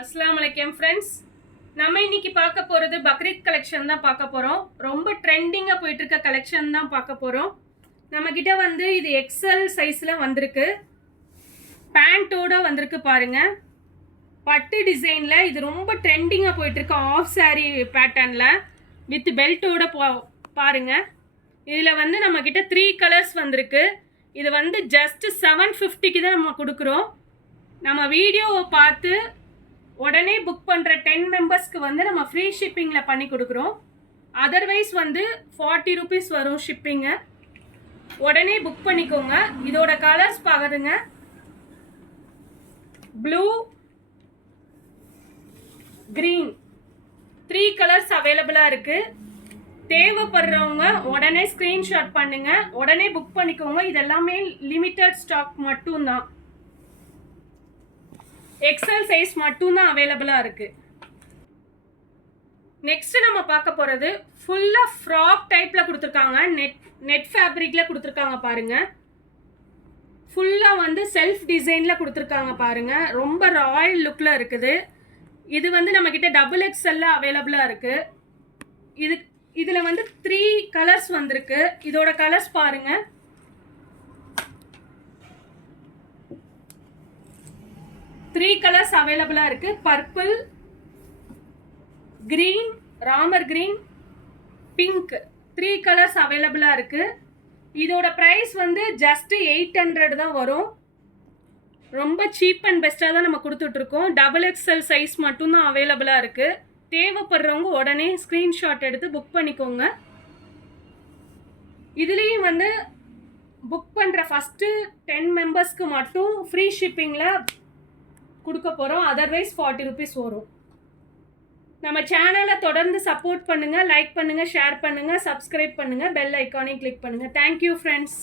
அஸ்ஸலாமு அலைக்கும் ஃப்ரெண்ட்ஸ். நம்ம இன்னைக்கு பார்க்க போகிறது பக்ரீத் கலெக்ஷன் தான் பார்க்க போகிறோம். ரொம்ப ட்ரெண்டிங்காக போயிட்டுருக்க கலெக்ஷன் தான் பார்க்க போகிறோம். நம்மக்கிட்ட வந்து இது எக்ஸல் சைஸில் வந்திருக்கு, பேண்ட்டோடு வந்திருக்கு பாருங்கள். பட்டு டிசைனில் இது ரொம்ப ட்ரெண்டிங்காக போயிட்டுருக்கு, ஆஃப் சாரீ பேட்டர்னில் வித் பெல்ட்டோட பாருங்கள். இதில் வந்து நம்மக்கிட்ட 3 கலர்ஸ் வந்திருக்கு. இது வந்து ஜஸ்ட் 750க்கு தான் நம்ம கொடுக்குறோம். நம்ம வீடியோவை பார்த்து உடனே புக் பண்ணுற 10 மெம்பர்ஸ்க்கு வந்து நம்ம ஃப்ரீ ஷிப்பிங்கில் பண்ணி கொடுக்குறோம். அதர்வைஸ் வந்து 40 ருபீஸ் வரும் ஷிப்பிங்கு. உடனே புக் பண்ணிக்கோங்க. இதோட கலர்ஸ் பாருங்க, ப்ளூ, கிரீன், 3 கலர்ஸ் அவைலபிளாக இருக்குது. தேவைப்படுறவங்க உடனே ஸ்க்ரீன்ஷாட் பண்ணுங்க, உடனே புக் பண்ணிக்கோங்க. இதெல்லாமே லிமிட்டட் ஸ்டாக் மட்டும்தான், எக்ஸல் சைஸ் மட்டும்தான் அவைலபிளாக இருக்குது. நெக்ஸ்ட் நம்ம பார்க்க போகிறது ஃபுல்லாக ஃப்ராக் டைப்பில் கொடுத்துருக்காங்க, நெட் ஃபேப்ரிக்கில் கொடுத்துருக்காங்க பாருங்கள். ஃபுல்லாக வந்து செல்ஃப் டிசைனில் கொடுத்துருக்காங்க பாருங்கள். ரொம்ப ராயல் லுக்கில் இருக்குது. இது வந்து நம்மக்கிட்ட XXL அவைலபிளாக இருக்குது. இதில் வந்து 3 கலர்ஸ் வந்திருக்கு. இதோட கலர்ஸ் பாருங்கள். த்ரீ கலர்ஸ் அவைலபிளாக இருக்குது. Purple, green, Ramar green, pink, 3 colours அவைலபிளாக இருக்குது. இதோட ப்ரைஸ் வந்து ஜஸ்ட்டு 800 தான் வரும். ரொம்ப சீப் அண்ட் பெஸ்ட்டாக தான் நம்ம கொடுத்துட்ருக்கோம். XXL சைஸ் மட்டும்தான் அவைலபிளாக இருக்குது. தேவைப்படுறவங்க உடனே ஸ்க்ரீன்ஷாட் எடுத்து புக் பண்ணிக்கோங்க. இதுலேயும் வந்து புக் பண்ணுற ஃபஸ்ட்டு 10 மெம்பர்ஸ்க்கு மட்டும் ஃப்ரீ ஷிப்பிங்கில் கொடுக்க போகிறோம். அதர்வைஸ் 40 ருபீஸ் வரும். நம்ம சேனலை தொடர்ந்து சப்போர்ட் பண்ணுங்கள், லைக் பண்ணுங்கள், ஷேர் பண்ணுங்கள், சப்ஸ்கிரைப் பண்ணுங்கள், பெல் ஐக்கானையும் கிளிக் பண்ணுங்கள். Thank you friends.